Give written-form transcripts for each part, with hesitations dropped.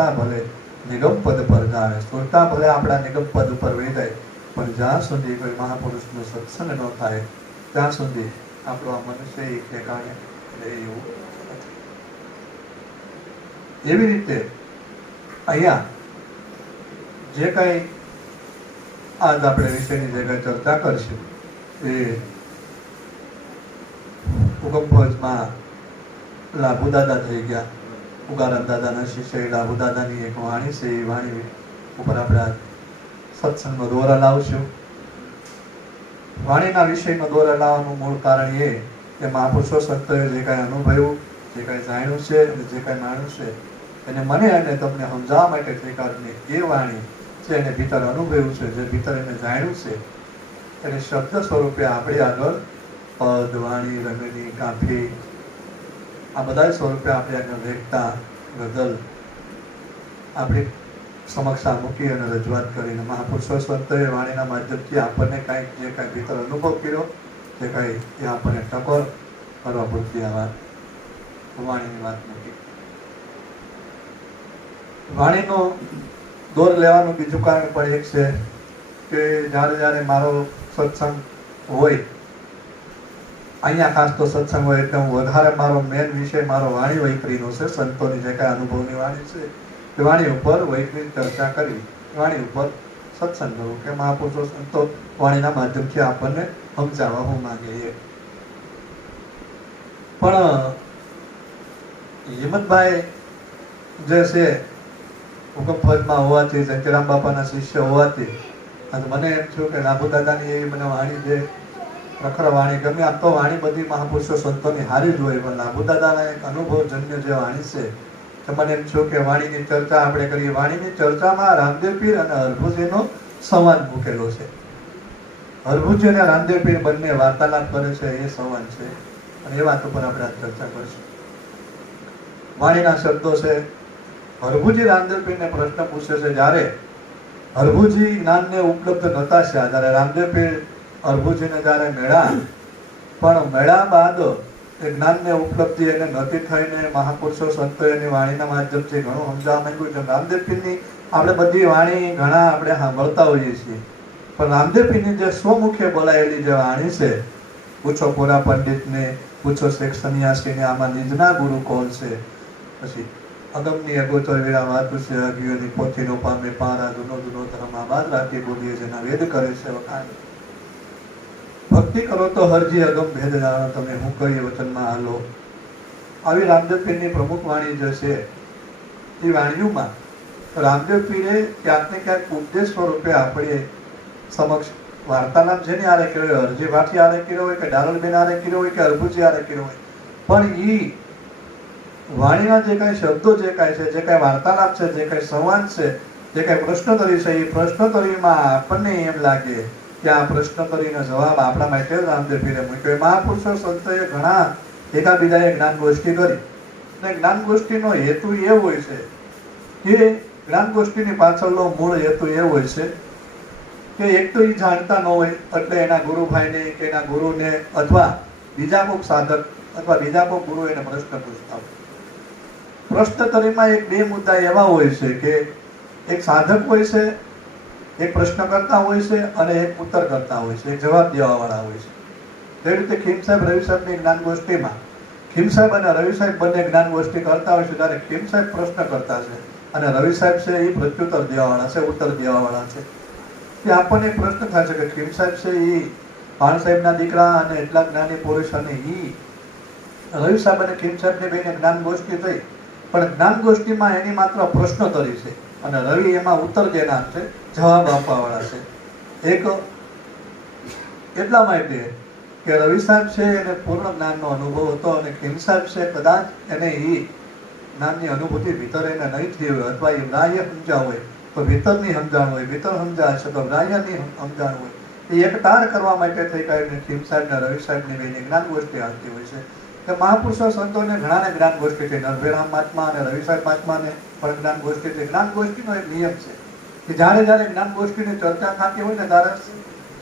સ્થૂળતા ભલે નિગમ પદ પર જાવે, સ્થૂળતા ભલે આપણા નિગમ પદ ઉપર વહી જાય, પણ જ્યાં સુધી કોઈ મહાપુરુષનો સત્સંગ ન થાય ત્યાં સુધી આપણો આ મનુષ્ય એ ઠેકાણે રહે એવું નથી. એવી રીતે અહીંયા જે કઈ આજ આપણે વિષયની જે કઈ ચર્ચા કરશું એ ઉગમભોજમાં લાભુ દાદા થઈ ગયા. ઉગારામ દાદાના શિષ્ય લાભુ દાદાની એક વાણી છે, એ વાણી ઉપર આપણે સત્સંગનો દોરા લાવશું. વાણીના વિષયનો દોરા લાવવાનું મૂળ કારણ એ કે મહાપુરુષો સંતોએ જે કાંઈ અનુભવ્યું, જે કાંઈ જાણ્યું છે અને જે કાંઈ માણ્યું છે એને મને અને તમને સમજાવવા માટે ઠેકાડની એ વાણી છે, એને ભીતર અનુભવ્યું છે, જે ભીતર એને જાણ્યું છે એને શબ્દ સ્વરૂપે આપણે આગળ પદ, વાણી, રંગની, કાફી આ બધા સ્વરૂપે આપણે આગળ લેખતા ગઝલ આપણી સમક્ષ મૂકી અને રજૂઆત કરીને મહાપુરુષો સંતોએ વાણીના માધ્યમથી આપણને કાંઈક જે કાંઈ ભીતર અનુભવ કર્યો જે કાંઈ એ આપણને ટકોર કરવા પૂરતી આ વાત વાણીની વાત મૂકી. વાણીનો દોર લેવાનું બીજું કારણ પણ એક છે કે જ્યારે જ્યારે મારો સત્સંગ હોય, અહીંયા ખાસ તો સત્સંગ હોય એટલે હું વધારે મારો મેન વિષય મારો વાણી વૈખરીનો છે. સંતોની જે કાંઈ અનુભવની વાણી છે એ વાણી ઉપર વૈખરી ચર્ચા કરી, વાણી ઉપર સત્સંગ કરવું કે મહાપુરુષો સંતો વાણીના માધ્યમથી આપણને સમજાવવા હું માંગે એ. પણ હિંમતભાઈ જે છે હુકમફોજમાં હોવાથી, જંકીરામ બાપાના શિષ્ય હોવાથી અને મને એમ થયું કે લાભુ દાદાની એવી મને વાણી જે પ્રખર વાણી ગમે. આમ તો વાણી બધી મહાપુરુષો સંતોની હારી જ હોય, પણ લાભુ દાદાના એક અનુભવજન્ય જે વાણી છે તો મને એમ થયું કે વાણીની ચર્ચા આપણે કરીએ. વાણીની ચર્ચામાં રામદેવ પીર અને હરભુજીનો સંવાદ મૂકેલો છે. હરભુજી અને રામદેવ પીર બંને વાર્તાલાપ કરે છે, એ સંવાદ છે અને એ વાત ઉપર આપણે ચર્ચા કરીશું. વાણીના શબ્દો છે. હરભુજી રામદેવ પીરને પ્રશ્ન પૂછે છે, જ્યારે હરભુજી જ્ઞાનને ઉપલબ્ધ નહોતા થયા, જ્યારે રામદેવ પીર હરભુજીને જ્યારે મેળા, પણ મેળા બાદ એ જ્ઞાનને ઉપલબ્ધિ એને નથી થઈને મહાપુરુષો સંતો એની વાણીના માધ્યમથી ઘણું સમજાવવા માંગ્યું છે. રામદેવ પીરની આપણે બધી વાણી ઘણા આપણે સાંભળતા હોઈએ છીએ, પણ રામદેવ પીરની જે સ્વમુખે બોલાયેલી જે વાણી છે, પૂછો પુરા પંડિતને, પૂછો શેખ સન્યાસીને, આમાં નિજના ગુરુ કોણ છે, પછી અગમની અગોચર વેળા વાતુ છે, અગિયોની પોથીનો પામે પારા, જૂનો જૂનો ધર્મ આબાદ રાખી બોલીએ જેના વેદ કરે છે વખાણ. ભક્તિ કરો તો હરજી અગમ ભેદ જાણો, તમે હું કહીએ વચનમાં હાલો. આવી રામદેવ પીરની પ્રમુખ વાણી જે છે એ વાણીઓમાં રામદેવ પીરે ક્યાંક ને ક્યાંક ઉપદેશ સ્વરૂપે આપણે સમક્ષ વાર્તાલાપ જેને આરે કર્યો હોય, હરજી ભાટી આરે કર્યો હોય કે ડાલરબેન આરે કર્યો હોય કે હરભુજી આરે કર્યો હોય, પણ એ વાણીના જે કાંઈ શબ્દો જે કાંઈ છે, જે કાંઈ વાર્તાલાપ છે, જે કાંઈ સંવાદ છે, જે કાંઈ પ્રશ્નોત્તરી છે, એ પ્રશ્નોત્તરીમાં આપણને એમ લાગે કે આ પ્રશ્નોત્તરીનો જવાબ આપણા માટે રામદેવ પીરે મૂક્યો. મહાપુરુષો સંતોએ ઘણા એકાબીજાએ જ્ઞાન ગોષ્ઠી કરી અને જ્ઞાન ગોષ્ઠીનો હેતુ એ હોય છે કે જ્ઞાન ગોષ્ઠીની પાછળનો મૂળ હેતુ એ હોય છે કે એક તો એ જાણતા ન હોય એટલે એના ગુરુભાઈને કે એના ગુરુને અથવા બીજા કોઈક સાધક અથવા બીજા કોઈક ગુરુ એને પ્રશ્ન પૂછતા હોય. પ્રશ્નોત્તરીમાં એક બે મુદ્દા એવા હોય છે કે એક સાધક હોય છે, એક પ્રશ્ન કરતા હોય છે અને એક ઉત્તર કરતા હોય છે, એક જવાબ દેવા વાળા હોય છે. તે રીતે ખીમ સાહેબ રવિ સાહેબની જ્ઞાન ગોષ્ઠીમાં ખીમ સાહેબ અને રવિ સાહેબ બંને જ્ઞાન ગોષ્ઠી કરતા હોય છે, ત્યારે ખીમ સાહેબ પ્રશ્ન કરતા છે અને રવિ સાહેબ છે એ પ્રત્યુત્તર દેવા વાળા છે, ઉત્તર દેવા વાળા છે. તે આપણને પ્રશ્ન થાય છે કે ખીમ સાહેબ છે એ ભાણ સાહેબના દીકરા અને એટલા જ્ઞાની પુરુષ, અને એ રવિ સાહેબ અને ખીમ સાહેબને બેને જ્ઞાન ગોષ્ઠી થઈ, પણ જ્ઞાન ગોષ્ઠીમાં એની માત્ર પ્રશ્નોત્તરી છે અને રવિ એમાં ઉત્તર દેનાર છે, જવાબ આપવા વાળા છે. એક એટલા માટે કે રવિ સાહેબ છે એને પૂર્ણ જ્ઞાનનો અનુભવ હતો અને ખીમ સાહેબ છે કદાચ એને એ જ્ઞાનની અનુભૂતિ ભીતર એને નહીં થઈ હોય અથવા એ ગ્રાહ્ય સમજાવ હોય તો ભીતરની સમજાણ હોય, ભીતર સમજાય છે તો ગ્રાહ્યની સમજાણ હોય. એ એક તાર કરવા માટે થઈ કાઢીને ખીમ સાહેબ ને રવિ સાહેબની બેની જ્ઞાન ગોષ્ઠી આવતી હોય છે. કે મહાપુરુષો સંતોને ઘણાને જ્ઞાન ગોષ્ઠી થઈ, નરભેરામ મહાત્મા અને રવિ સાહેબ મહાત્માને પણ જ્ઞાન ગોષ્ઠી થઈ. જ્ઞાન ગોષ્ઠીનો એક નિયમ છે કે જ્યારે જ્યારે જ્ઞાન ગોષ્ઠીની ચર્ચા થતી હોય ને ત્યારે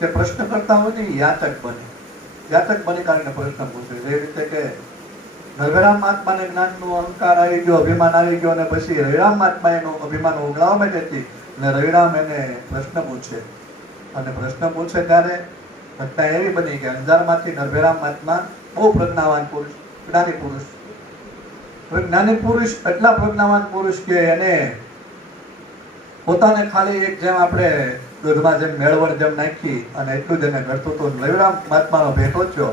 જે પ્રશ્ન કરતા હોય ને એ યાચક બને કારણે પ્રશ્ન પૂછે. જે રીતે કે નરભેરામ મહાત્માને જ્ઞાનનો અહંકાર આવી ગયો, અભિમાન આવી ગયો, અને પછી રવિરામ મહાત્મા એનું અભિમાન ઉગલાવવા માંડી અને રવિરામ એને પ્રશ્ન પૂછે, અને પ્રશ્ન પૂછે ત્યારે ઘટના એવી બની કે અંજારમાંથી નરભેરામ મહાત્મા બહુ પ્રજ્ઞાવાન પુરુષ, જ્ઞાની પુરુષ. હવે જ્ઞાની પુરુષ એટલા પ્રજ્ઞાવાન પુરુષ કે એને પોતાને ખાલી એક જેમ આપણે દૂધમાં જેમ મેળવણ જેમ નાખી અને એટલું જ એને ઘડતું હતું. રવિરામ મહાત્માનો ભેટો થયો.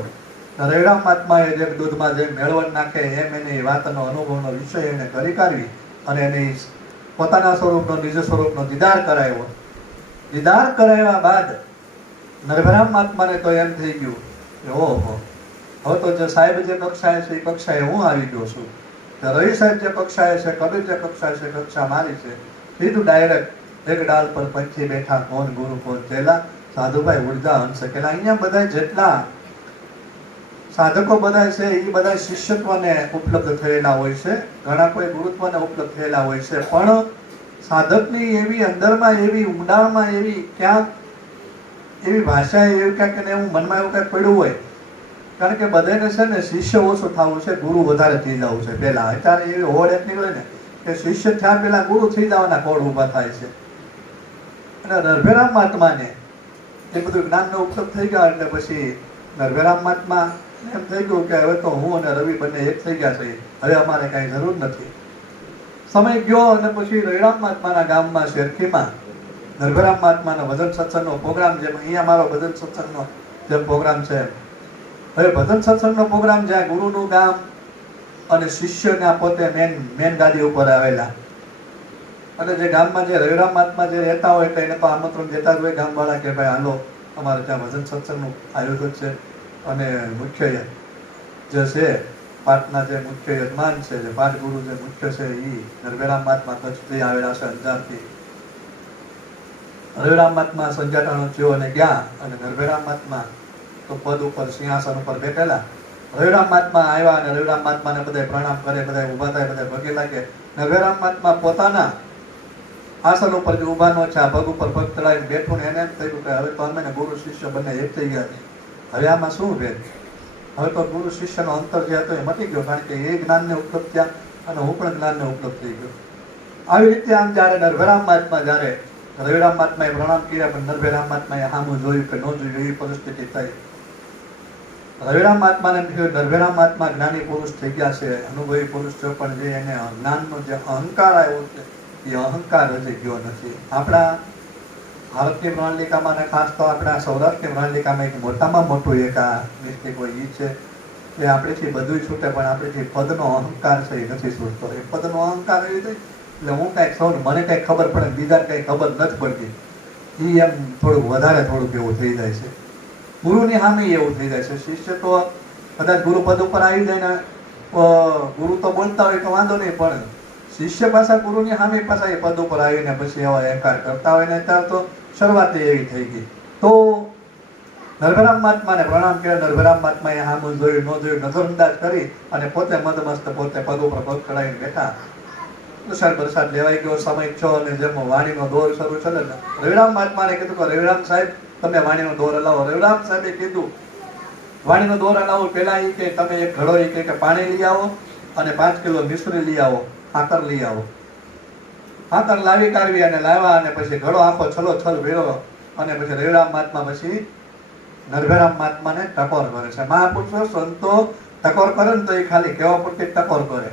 રવિરામ મહાત્માએ જેમ દૂધમાં જેમ મેળવણ નાખે એમ એની વાતનો અનુભવનો વિષય એને કરી કાઢવી અને એની પોતાના સ્વરૂપનો નિજ સ્વરૂપનો દીદાર કરાવ્યો. દીદાર કરાવ્યા બાદ નરભેરામ મહાત્માને તો એમ થઈ ગયું કે ઓહો, હવે તો જે સાહેબ જે કક્ષાએ છે એ કક્ષાએ હું આવી ગયો છું. રવિ સાહેબ જે કક્ષાએ છે, કબીર જે કક્ષાએ છે, કક્ષા મારી છે. સીધું ડાયરેક્ટ એક ડાલ પર પંછી બેઠા, કોણ ગુરુ કોણ ચેલા, સાધુભાઈ ઉર્જા હંસ સકેલા. અહીંયા બધા જેટલા સાધકો બધા છે એ બધા શિષ્યત્વને ઉપલબ્ધ થયેલા હોય છે, ઘણા કોઈ ગુરુત્વને ઉપલબ્ધ થયેલા હોય છે, પણ સાધકની એવી અંદરમાં એવી ઊંડાણમાં એવી ક્યાંક એવી ભાષા એવું ક્યાંક એને એવું મનમાં એવું ક્યાંક પડ્યું હોય. કારણ કે બધાને છે ને શિષ્ય ઓછું થવું છે, ગુરુ વધારે થઈ જવું છે. પહેલા અત્યારે એવી હોડ એક નીકળે ને કે શિષ્ય થયા પહેલા ગુરુ થઈ જવાના કોડ ઊભા થાય છે. અને નરભેરામ મહાત્માને એ બધું જ્ઞાનનો ઉપલબ્ધ થઈ ગયા એટલે પછી નરભેરામ મહાત્મા એમ થઈ ગયું કે હવે તો હું અને રવિ બંને એક થઈ ગયા છે, હવે અમારે કાંઈ જરૂર નથી. સમય ગયો અને પછી રવિરામ મહાત્માના ગામમાં શેરખીમાં નરભેરામ મહાત્માનો ભજન સત્સંગનો પ્રોગ્રામ, જેમ અહીંયા મારો ભજન સત્સંગનો જેમ પ્રોગ્રામ છે, હવે ભજન સત્સંગનો પ્રોગ્રામ જ્યાં ગુરુનું ગામ અને શિષ્યના પોતે મેન ગાડી ઉપર આવેલા, અને જે ગામમાં જે રવિરામ મહાત્મા જે રહેતા હોય એટલે એને તો આમંત્રણ દેતા જ હોય ગામવાળા કે ભાઈ હાલો અમારે ત્યાં ભજન સત્સંગનું આયોજન છે. અને મુખ્ય જે છે પાઠના જે મુખ્ય યજમાન છે, જે પાઠ ગુરુ જે મુખ્ય છે એ નરભેરામ મહાત્મા કચ્છથી આવેલા છે, અંજારથી. રવિરામ મહાત્મા સંજાટાણો થયો અને ગયા, અને નરભેરામ મહાત્મા તો પદ ઉપર સિંહાસન ઉપર બેઠેલા. રવિરામ મહાત્મા આવ્યા અને રવિરામ મહાત્માને બધા પ્રણામ કરે, બધા ઊભા થાય, બધા પગે લાગે. નરભેરામ મહાત્મા પોતાના આસન ઉપર જે ઊભા નો છે, આ પગ ઉપર પગ ચડાવીને બેઠું ને એને એમ થયું કે હવે તો અમે ગુરુ શિષ્ય બંને એક થઈ ગયા છે, હવે આમાં શું ભેદ? હવે તો ગુરુ શિષ્યનો અંતર જે હતો એ મટી ગયો, કારણ કે એ જ્ઞાનને ઉપલબ્ધ થયા અને હું પણ જ્ઞાનને ઉપલબ્ધ થઈ ગયો. આવી રીતે આમ જયારે નરભેરામ મહાત્મા જયારે રવિરામ મહાત્માએ પ્રણામ કર્યા પણ નરભેરામ મહાત્માએ સામું જોયું કે ન જોયું એવી પરિસ્થિતિ થઈ. રવિરામ મહાત્માને એમ થયું નરભેરામ મહાત્મા જ્ઞાની પુરુષ થઈ ગયા છે, અનુભવી પુરુષ છે, પણ જે એને જ્ઞાનનો જે અહંકાર આવ્યો છે એ અહંકાર હજી ગયો નથી. આપણા ભારતની પ્રણાલિકામાં અને ખાસ તો આપણા સૌરાષ્ટ્રની પ્રણાલિકામાં એક મોટામાં મોટું એક આ મિસ્ટેક હોય એ છે કે આપણેથી બધું છૂટે પણ આપણેથી પદનો અહંકાર છે એ નથી છૂટતો. એ પદનો અહંકાર એવી રીતે એટલે હું કાંઈક સૌ મને કાંઈક ખબર પડે બીજા કંઈ ખબર નથી પડતી, એ એમ થોડુંક વધારે થોડુંક એવું થઈ જાય છે. ગુરુની સામે એવું થઈ જાય છે. શિષ્ય તો કદાચ ગુરુ પદ ઉપર આવી જાય ને ગુરુ તો બોલતા હોય તો વાંધો નહીં, પણ શિષ્ય પાછા ગુરુની સામે પાછા એ પદ ઉપર આવીને પછી એવા અહંકાર કરતા હોય ને ત્યારે તો શરૂઆત એવી થઈ ગઈ. તો નરભેરામ મહાત્માને પ્રણામ કર્યા. નરભેરામ મહાત્માએ સામું જોયું ન જોયું નજરઅંદાજ કરી અને પોતે મદમસ્ત પોતે પગ ઉપર પગ ચડાવીને બેઠા. પ્રસાદ પ્રસાદ લેવાઈ ગયો, સમય છો અને જેમ વાણીનો દોર શરૂ છે ને રવિરામ મહાત્માને કીધું કે રવિરામ સાહેબ તમે વાણીનો દોર હલાવો. રવિરામ સાહેબે કીધું વાણીનો દોર હલાવો. પેલા એ કે તમે એક ઘડો એ કે પાણી લઈ આવો અને 5 કિલો મિશ્રી લઈ આવો, ખાતર લઈ આવો. ખાતર લાવી કાઢવી અને લાવ્યા અને પછી ઘડો આખો છલો છલ વેરો અને પછી રવિરામ મહાત્મા પછી નરભેરામ મહાત્માને ટકોર કરે છે. મહાપુરુષો સંતો ટકોર કરે ને તો એ ખાલી કહેવા પૂરતી ટકોર કરે,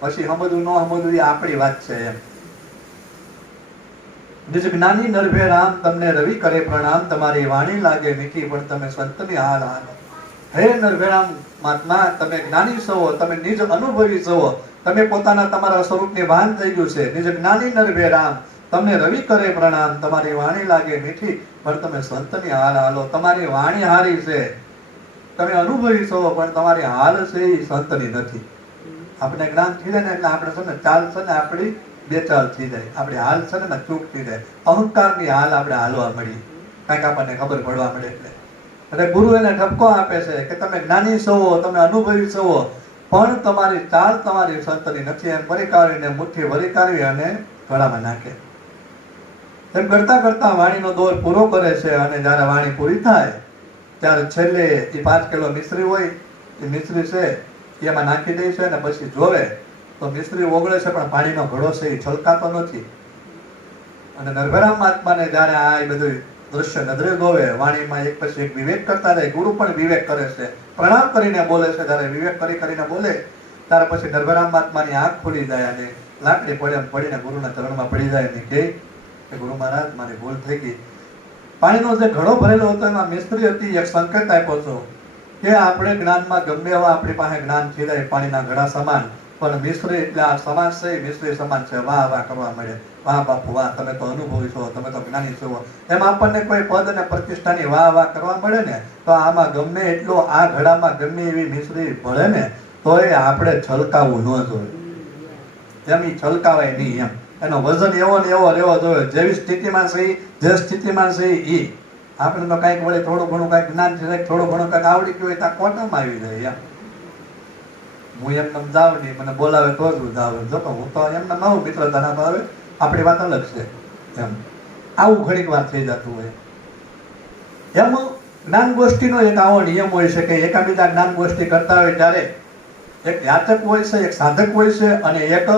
પછી સમજવું ન સમજવું એ આપણી વાત છે એમ. જ્ઞાની નરભેરામ તમને રવિ કરે પ્રણામ, તમારી વાણી લાગે મીઠી પણ તમે સંતની હાલ હાલો. હે નરભેરામ મહાત્મા તમે જ્ઞાની છો, તમે નિજ અનુભવી છો, તમે પોતાના તમારા સ્વરૂપની ભાન થઈ ગયું છે. નિજ જ્ઞાની નરભેરામ તમને રવિ કરે પ્રણામ, તમારી વાણી લાગે મીઠી પણ તમે સંતની હાલ હાલો. તમારી વાણી હારી છે, તમે અનુભવી છો, પણ તમારી હાલ છે એ સંતની નથી. આપણે જ્ઞાન થઈ જાય ને એટલે આપણે છે ને ચાલ છે ને આપણી બે ચાલ થઈ જાય, આપણી હાલ છે ને ચૂક થઈ જાય, અહંકારની હાલ આપણે હાલવા મળી, કાંઈક આપણને ખબર પડવા મળે. એટલે ગુરુ એને ઠપકો આપે છે કે તમે જ્ઞાની છો, તમે અનુભવી છો, પણ તમારી ચાલ તમારી સંતની નથી. એમ વરિકાવીને મુઠ્ઠી વરિકાવી અને ગળામાં નાખે. એમ કરતા કરતા વાણીનો દોર પૂરો કરે છે અને જયારે વાણી પૂરી થાય ત્યારે છેલ્લે એ 5 કિલો મિશ્રી હોય એ મિશ્રી છે એમાં નાખી દે છે અને પછી જોવે તો મિશ્રી ઓગળે છે પણ પાણીનો ઘડો છે એ છલકાતો નથી. અને નરભરા મહાત્માને જયારે આ બધું દ્રશ્ય નજરે જોવે, વાણીમાં એક પછી એક વિવેક કરતા જાય, ગુરુ પણ વિવેક કરે છે, પ્રણામ કરીને બોલે છે. જયારે વિવેક કરીને બોલે ત્યાર પછી નરભરા મહાત્માની આંખ ખુલી જાય અને લાકડી પડીને ગુરુના ચરણમાં પડી જાય અને કહે કે ગુરુ મહારાજ મારી ભૂલ થઈ ગઈ. પાણીનો જે ઘડો ભરેલો હતો એમાં મિસ્ત્રી હતી એક સંકેત આપ્યો હતો કે આપણે જ્ઞાનમાં ગમે એવા આપણી પાસે જ્ઞાન થઈ જાય પાણીના ઘડા સમાન, પણ મિસ્ત્રી એટલે આ સમાન છે, મિસ્ત્રી સમાન છે. વાહ વાહ કરવા મળે, વાહ બાપુ વાહ, તમે તો અનુભવી છો, તમે તો જ્ઞાની છો. એમ આપણને કોઈ પદ અને પ્રતિષ્ઠાની વાહ વાહ કરવા મળે ને તો આમાં ગમે એટલો આ ઘડામાં ગમે એવી મિસ્ત્રી ભળે ને તો એ આપણે છલકાવવું ન જોઈએ. એમ એ છલકાવાય નહીં. એમ એનો વજન એવો ને એવો રહેવો જોઈએ. જેવી સ્થિતિમાં છે જે સ્થિતિમાં છે એ આપણે તો કઈક વળે થોડું ઘણું કઈક જ્ઞાન છે, થોડું ઘણું કઈક આવડી ગયું હોય ત્યાં કોટામાં આવી જાય. એમ હું એમને જાઉં નહીં, મને બોલાવે તો જ હું જાઉં. જો હું તો એમને નવું મિત્રતાના તો હવે આપણી વાત અલગ છે. એમ આવું ઘણીક વાર થઈ જતું હોય. એમ જ્ઞાન ગોષ્ઠીનો એક આવો નિયમ હોય છે કે એકાબીજા જ્ઞાન ગોષ્ઠી કરતા હોય ત્યારે એક યાચક હોય છે, એક સાધક હોય છે અને એક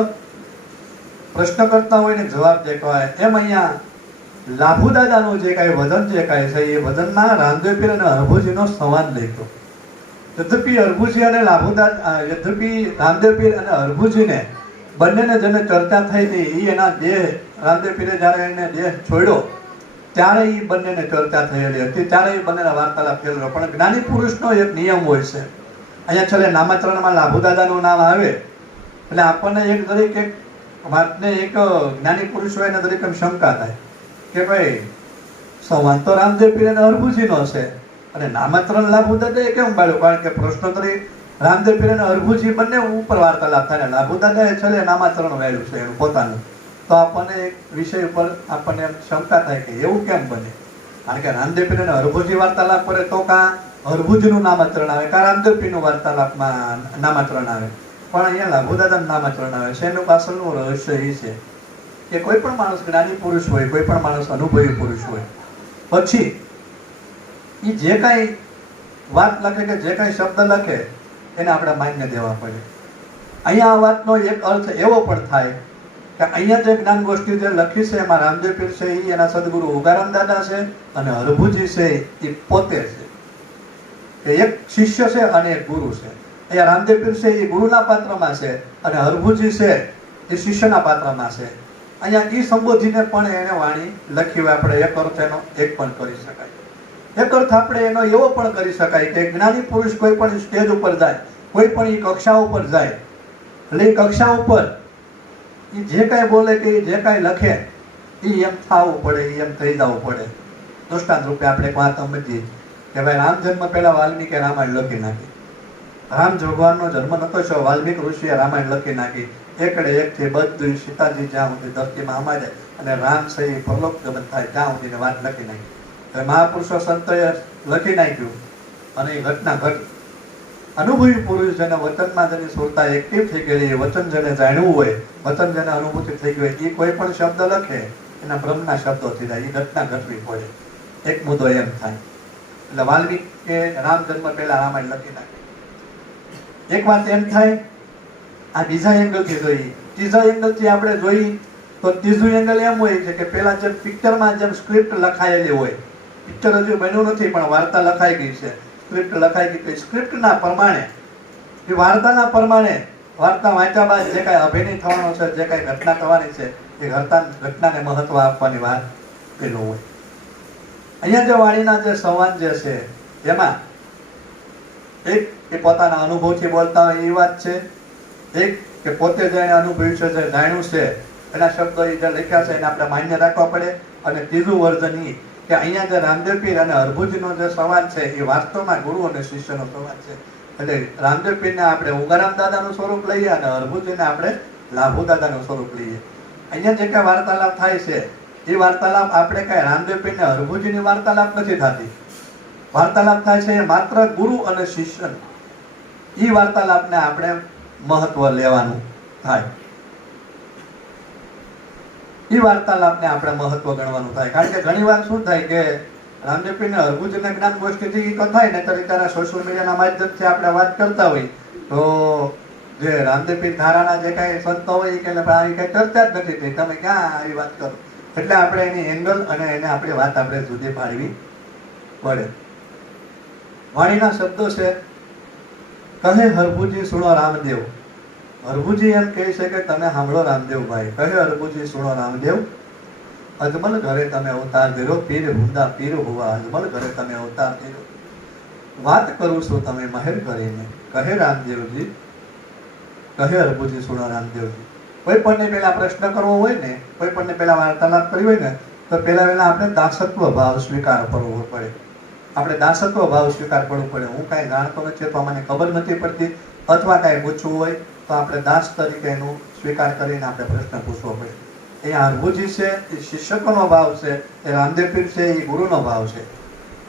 પ્રશ્ન કરતા હોય ને જવાબ દેતો હોય. એમ અહીંયા લાભુ દાદાનું જે કાંઈ વજન જે કાંઈ છે એ વજનમાં રામદેવ પીર અને હરભુજીનો સંવાદ લેતો. યદ્યપી હરભુજી અને યદ્યપી રામદેવ પીર અને હરભુજીને બંનેને જેને ચર્ચા થઈ હતી એ એના દેહ રામદેવ પીરે જયારે એને દેહ છોડ્યો ત્યારે એ બંનેને ચર્ચા થયેલી હતી, ત્યારે એ બંનેના વાર્તાલાપ થયેલો. પણ જ્ઞાની પુરુષનો એક નિયમ હોય છે. અહીંયા છેલ્લે નામાચરણમાં લાભુ દાદાનું નામ આવે એટલે આપણને એક દરેક એક વાતને એક જ્ઞાની પુરુષ હોય એને દરેક એમ શંકા થાય કે ભાઈ સંવાદ તો રામદેવ પીર અને હરભુજીનો છે અને નામાચરણ લાભુ દાદાએ કેમ પાડ્યું? કારણ કે પ્રશ્નોત્તરી રામદેવ પીર અને હરભુજી બંને ઉપર વાર્તાલાપ થાય. લાભુ દાદાએ છેલ્લે નામાચરણ વાળ્યું છે એનું પોતાનું. તો આપણને એક વિષય ઉપર આપણને શંકા થાય કે એવું કેમ બને? કારણ કે રામદેવ પીર અને હરભુજી વાર્તાલાપ કરે તો કાં હરભુજીનું નામાચરણ આવે, કાં રામદેવ પીરનું વાર્તાલાપમાં નામાચરણ આવે. પણ અહીંયા લાભુ દાદાનું નામાચરણ આવે છે. એનું પાછળનું રહસ્ય એ છે કે કોઈ પણ માણસ જ્ઞાની પુરુષ હોય, કોઈ પણ માણસ અનુભવી પુરુષ હોય, પછી એ જે કાંઈ વાત લખે કે જે કાંઈ શબ્દ લખે એને આપણે માન્ય દેવા પડે. અહીંયા આ વાતનો એક અર્થ એવો પણ થાય કે અહીંયા જે જ્ઞાન ગોષ્ઠી જે લખી છે એમાં રામદેવ પીર છે એ એના સદગુરુ ઉગારામ દાદા છે અને હરભુજી છે એ પોતે છે. એક શિષ્ય છે અને એક ગુરુ છે. અહીંયા રામદેવ પીર છે એ ગુરુના પાત્રમાં છે અને હરભુજી છે એ શિષ્યના પાત્રમાં છે. અહીંયા એ સંબોધીને પણ એને વાણી લખી હોય. આપણે એક અર્થ એનો એક પણ કરી શકાય. એક અર્થ આપણે એનો એવો પણ કરી શકાય કે જ્ઞાની પુરુષ કોઈ પણ સ્ટેજ ઉપર જાય, કોઈ પણ એ કક્ષા ઉપર જાય એટલે એ કક્ષા ઉપર એ જે કાંઈ બોલે કે જે કાંઈ લખે એ એમ થવું પડે, એમ થઈ જવું પડે. દૃષ્ટાંત રૂપે આપણે એક વાત સમજીએ કે ભાઈ રામ જન્મ પહેલા વાલ્મીકે રામાયણ લખી નાખી. રામ ભગવાનનો જન્મ નતો થયો, વાલ્મીક ઋષિએ રામાયણ લખી નાખી. એકડે એકથી બધું સીતાજી જ્યાં સુધી ધરતીમાં અમારે અને રામ છે એ પરલોક ગમન થાય ત્યાં સુધીની વાત લખી નાખી. મહાપુરુષો સંતોએ લખી નાખ્યું અને એ ઘટના ઘટી. અનુભવી પુરુષ જેને વચનમાં જેની સુરતા એક્ટિવ થઈ ગયેલી, વચન જેને જાણ્યું હોય, વચન જેને અનુભૂતિ થઈ ગઈ હોય, એ કોઈ પણ શબ્દ લખે એના બ્રહ્મના શબ્દો થઈ જાય. એ ઘટના ઘટવી પડે. એક મુદ્દો એમ થાય. એટલે વાલ્મીકે રામ જન્મ પહેલા રામાયણ લખી નાખી. એક વાત એમ થાય, આ બીજા એંગલથી જોઈએ. ત્રીજા એંગલથી આપણે જોઈએ તો ત્રીજું એંગલ એમ હોય છે કે પેલા જેમ પિક્ચરમાં જેમ સ્ક્રિપ્ટ લખાયેલી હોય, પિક્ચર હજુ બન્યું નથી પણ વાર્તા લખાઈ ગઈ છે, સ્ક્રિપ્ટ લખાઈ ગઈ તો સ્ક્રિપ્ટના પ્રમાણે એ વાર્તાના પ્રમાણે વાર્તા વાંચ્યા બાદ જે કાંઈ અભિનય થવાનો છે, જે કાંઈ ઘટના થવાની છે એ ઘટનાને મહત્વ આપવાની વાત પેલું હોય. અહીંયા જે વાણીના જે સંવાદ જે છે એમાં એક એ પોતાના અનુભવથી બોલતા હોય એ વાત છે, એક કે પોતે જેને અનુભવ્યું છે, જે જાણ્યું છે એના શબ્દો એ જે લખ્યા છે એને આપણે માન્ય રાખવા પડે. અને ત્રીજું વર્ઝન એ કે અહીંયા જે રામદેવ પીર અને હરભુજીનો જે સંવાદ છે એ વાસ્તવમાં ગુરુ અને શિષ્યનો સંવાદ છે. એટલે રામદેવ પીરને આપણે ઉગારામ દાદાનું સ્વરૂપ લઈએ અને હરભુજીને આપણે લાભુ દાદાનું સ્વરૂપ લઈએ. અહીંયા જે કાંઈ વાર્તાલાપ થાય છે એ વાર્તાલાપ આપણે કાંઈ રામદેવ પીર ને હરભુજીની વાર્તાલાપ નથી થતી. વાર્તાલાપ થાય છે એ માત્ર ગુરુ અને શિષ્ય. એ વાર્તાલાપને આપણે મહત્વ લેવાનું થાય. એ વાર્તાલાપને આપણે મહત્વ ગણવાનું થાય. કારણ કે ઘણી વાર શું થાય કે રામદેવ પીર ને હરભુજીને જ્ઞાન ગોષ્ઠીથી તો થાય ને ત્યારે સોશિયલ મીડિયાના માધ્યમથી આપણે વાત કરતા હોય તો જે રામદેવ ધારાના જે કાંઈ સંતો હોય એ કે આ કઈ ચર્ચા જ નથી થઈ, તમે ક્યાં આવી વાત કરો. એટલે આપણે એની એંગલ અને એને આપણી વાત આપણે જુદી પાડવી પડે. વાણીના શબ્દો છે, કહે હરભુજી સુણો રામદેવ. હરભુજી એમ કહે છે કે તમે સાંભળો રામદેવભાઈ. કહે હરભુજી સુણો રામદેવ, અજમલ ઘરે તમે અવતાર ધીરો, પીર હુંદા પીર હોવા અજમલ ઘરે તમે અવતાર ધીરો. વાત કરું છું તમે મહેર કરીને, કહે રામદેવજી. કહે હરભુજી સુણો રામદેવજી. કોઈ પણ પેલા પ્રશ્ન કરવો હોય ને, કોઈ પણ પેલા વાર્તાલાપ કરી હોય ને, તો પેલા આપણે દાસત્વ ભાવ સ્વીકાર કરવો પડે. આપણે દાસત્વ ભાવ સ્વીકાર કરવો પડે. હું કાંઈ જાણતો નથી તો મને ખબર નથી પડતી, અથવા કાંઈ પૂછવું હોય તો આપણે દાસ તરીકે એનું સ્વીકાર કરીને આપણે પ્રશ્ન પૂછવો પડે. અહીંયા હરભુજી છે એ શિક્ષકોનો ભાવ છે, એ રામદેવ પીર છે એ ગુરુનો ભાવ છે.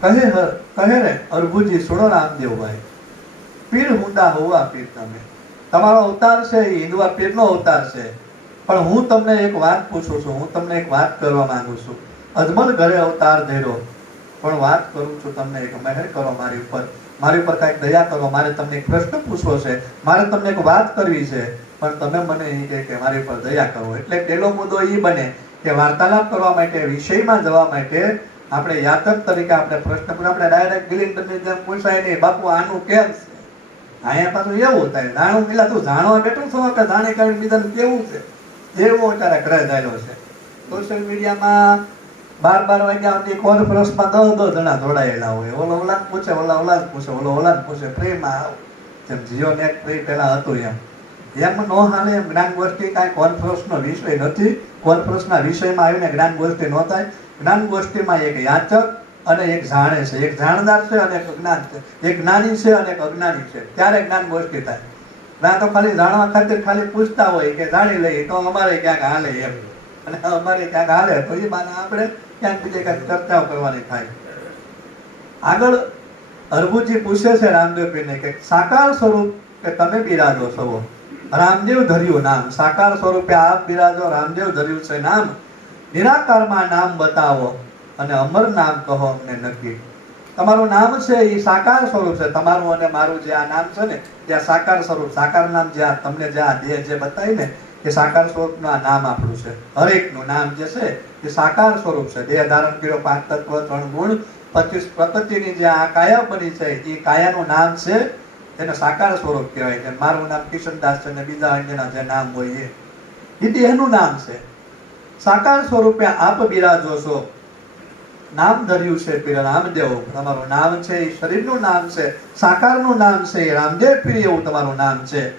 કહે રે હરભુજી સુણો રામદેવભાઈ, પીર હુંદા હોવા પીર તમે. તમારો અવતાર છે એ હિન્દુઆ પીરનો અવતાર છે. પણ હું તમને એક વાત પૂછું છું, હું તમને એક વાત કરવા માંગુ છું. અજમલ ઘરે અવતાર ધર્યો, પણ વાત કરું છું તમને, એક મહેર કરો મારી ઉપર, મારી ઉપર કાંઈક દયા કરો. મારે તમને એક પ્રશ્ન પૂછવો છે, મારે તમને એક વાત કરવી છે, પણ તમે મને એ કહે કે મારી ઉપર દયા કરો. એટલે પેલો મુદ્દો એ બને કે વાર્તાલાપ કરવા માટે, વિષયમાં જવા માટે આપણે યાતક તરીકે આપણે પ્રશ્ન પૂછો. આપણે ડાયરેક્ટ ગિલિન્ડરની જેમ પૂછાય નહીં, બાપુ આનું કેમ છે. અહીંયા પાછું એવું થાય, જાણું પેલા તું જાણવા બેઠું છો કે જાણી કાઢી બીજાનું કેવું છે, એવો અત્યારે ગ્રહ થયેલો છે. સોશિયલ મીડિયામાં 12 વાગ્યા સુધી કોન્ફરન્સમાં 10 જણા જોડાયેલા હોય. ઓલો ઓલાને પૂછે, ઓલા પૂછે, ઓલાને પૂછે, પ્રેમમાં આવ જેમ જીઓ નેટ પ્રે પહેલા હતું એમ નો હાલે. એમ જ્ઞાન ગોષ્ઠી કાંઈ કોન્ફરન્સનો વિષય નથી. કોન્ફરન્સના વિષયમાં આવીને જ્ઞાન ગોષ્ઠી ન થાય. જ્ઞાન ગોષ્ઠીમાં એક યાચક અને એક જાણે છે, એક જાણનાર છે અને એક અજ્ઞાન છે, એક જ્ઞાની છે અને એક અજ્ઞાની છે, ત્યારે જ્ઞાન ગોષ્ઠી થાય. ના તો ખાલી જાણવા ખાતર ખાલી પૂછતા હોય કે જાણી લઈએ તો અમારે ક્યાંક હાલે એમ, અને અમારે ક્યાંક હાલે તો એ બાને આપણે ક્યાંક બીજે ક્યાંક ચર્ચાઓ કરવાની થાય. આગળ હરભુજી પૂછે છે રામદેવ પીરને કે સાકાર સ્વરૂપ કે તમે બિરાજો છો, રામદેવ ધર્યું નામ. સાકાર સ્વરૂપે આપ બિરાજો, રામદેવ ધર્યું છે નામ. નિરાકારમાં નામ બતાવો અને અમર નામ કહો અમને નક્કી. તમારું નામ છે એ સાકાર સ્વરૂપ છે. તમારું અને મારું જે આ નામ છે ને એ આ સાકાર સ્વરૂપ, સાકાર નામ જે તમને જે આ દેહ જે બતાવી ને એ સાકાર સ્વરૂપનું આ નામ આપણું છે. હરેકનું નામ જે છે એ સાકાર સ્વરૂપ છે. દેહ ધારણ કર્યો, 5 તત્વ 3 ગુણ 25 પ્રકૃતિની જે આ કાયા બની છે એ કાયાનું નામ છે, એને સાકાર સ્વરૂપ કહેવાય છે. મારું નામ કિશનદાસ છે ને બીજા અન્યના જે નામ હોય એ દેહનું નામ છે. સાકાર સ્વરૂપે આપ બિરાજો છો, નામ ધર્યું છે પીર રામદેવ. તમારું નામ છે એ શરીરનું નામ છે, સાકારનું નામ છે એ રામદેવ પીર એવું તમારું નામ છે.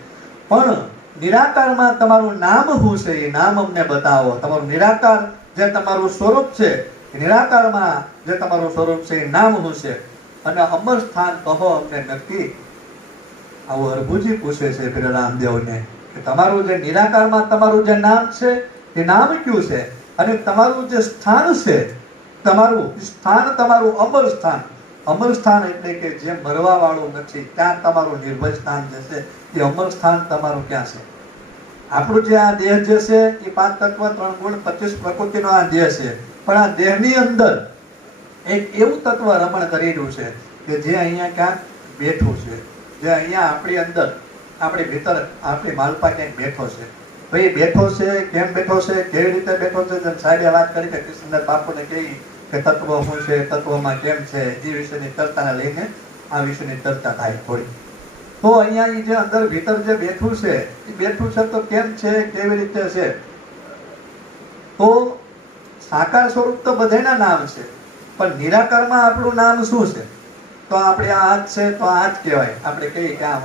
પણ નિરાકારમાં તમારું નામ શું છે એ નામ અમને બતાવો. તમારું નિરાકાર જે તમારું સ્વરૂપ છે, નિરાકારમાં જે તમારું સ્વરૂપ છે એ નામ શું છે, અને અમર સ્થાન કહો અમને નક્કી. આવું હરભુજી પૂછે છે પીર રામદેવને કે તમારું જે નિરાકારમાં તમારું જે નામ છે એ નામ કયું છે, અને તમારું જે સ્થાન છે, તમારું સ્થાન, તમારું અમર સ્થાન. અમર સ્થાન એટલે કે જે મરવા વાળું નથી, ત્યાં તમારું નિર્ભય સ્થાન જે છે એ અમર સ્થાન તમારું ક્યાં છે. આપણું જે આ દેહ જે છે એ 5 તત્વ 3 ગુણ 25 પ્રકૃતિનો આ દેહ છે. પણ આ દેહની અંદર એક એવું તત્વ રમણ કરેલું છે કે જે અહીંયા ક્યાંક બેઠું છે, જે અહીંયા આપણી અંદર, આપણી ભીતર, આપણી માલપા ક્યાંક બેઠો છે. ભાઈ બેઠો છે, કેમ બેઠો છે, કેવી રીતે બેઠો છે, જેમ સાહેબે વાત કરી કે કૃષ્ણદાસ બાપુને કહી કે તત્વ શું છે, તત્વમાં કેમ છે, એ વિશેની ચર્ચાને લઈને આ વિશેની ચર્ચા થાય થોડી. તો અહીંયા એ જે અંદર ભીતર જે બેઠું છે એ બેઠું છે તો કેમ છે, કેવી રીતે છે. તો સાકાર સ્વરૂપ તો બધાના નામ છે, પણ નિરાકારમાં આપણું નામ શું છે. તો આપણે આ હાથ છે તો આ જ કહેવાય. આપણે કહીએ કે આ